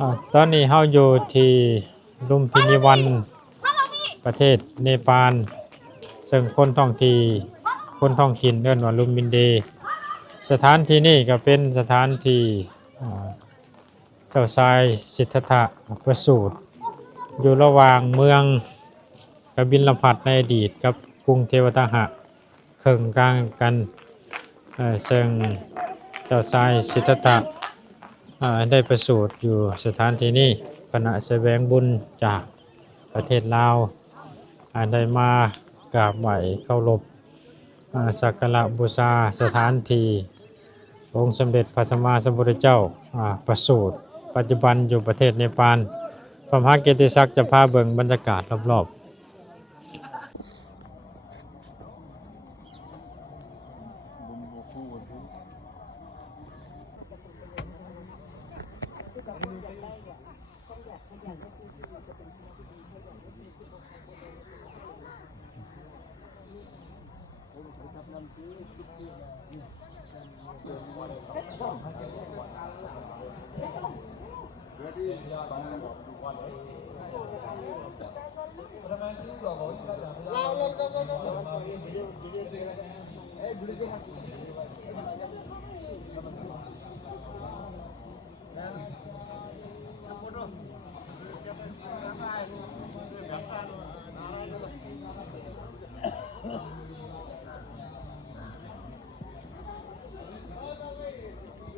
ตอนนี้เฮาอยู่ที่ลุมพินีวันประเทศเนปาลซึ่งคนท้องถิ่นเอิ้นว่าลุมบินเดสถานที่นี้ก็เป็นสถานที่อ่าเจ้าชายสิทธัตถะประสูติอยู่ระหว่างเมืองกบิลพัสในอดีตกับกรุงเทวทหะเคิงกลางกันซึ่งเจ้าชายสิทธัตถะได้ประสูติอยู่สถานที่นี้ขณะแสวงบุญจากประเทศลาวได้มากราบไหว้เคารพสักการะบูชาสถานที่องค์สมเด็จพระสัมมาสัมพุทธเจ้าประสูติปัจจุบันอยู่ประเทศเนปาลพระมหาเกียรติศักดิ์จะพาเบิ่งบรรยากาศรอบๆ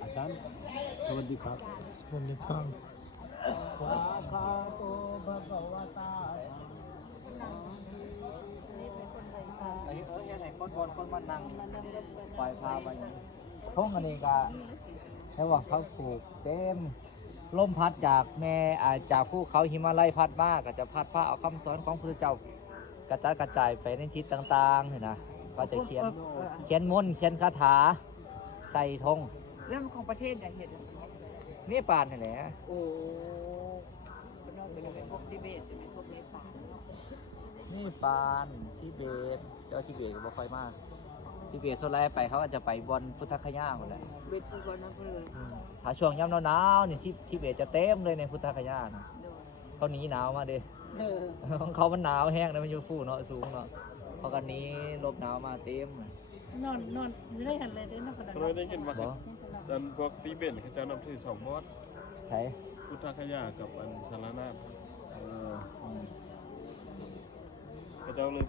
อาจารย์สวัสดีครับ สวัสดีครับ สาคาโตภะคะวะตาไอ้เฮ็ดให้คนมานั่งปล่อยพาไปท้องอันนี้ก็ให้ว่าเขาปลูกเต็มลมพัดจากแม่จากภูเขาหิมาลัยพัดมากก็จะพัดพาเอาคำสอนของพระพุทธเจ้ากระจายกระจายไปในทิศต่างๆเห็นนะก็จะเขียนมนต์เขียนคาถาใส่ธง เรื่องของประเทศใดเหตุ นี่ปานนี่แหละ โอ้เป็นเราเป็นพวกทิเบตใช่ไหมพวกนี้ป่า นี่ปานทิเบตเจ้าทิเบตก็บ่ค่อยมากทิเบตส่วนใหญ่ไปเขาก็จะไปบนพุทธคยาหมดเลย เบตที่ก่อนนั้นเพื่อ ถ้าช่วงยามหนาวๆนี่ทิเบตจะเต็มเลยในพุทธคยานะเขาหนีหนาวมาเด้ ของเขามันหนาวแห้งนะมันอยู่ฟูเนาะสูงเนาะเขากันนี้ลบหนาวมาเต็ม นอนได้หันเลยได้นักขนาด เราได้ยินว่าตอนพวกตีเบนเขาจะนำถือสองมอด ใช่ พุทธคยากับอันสารนาถเขาเจ้าเลย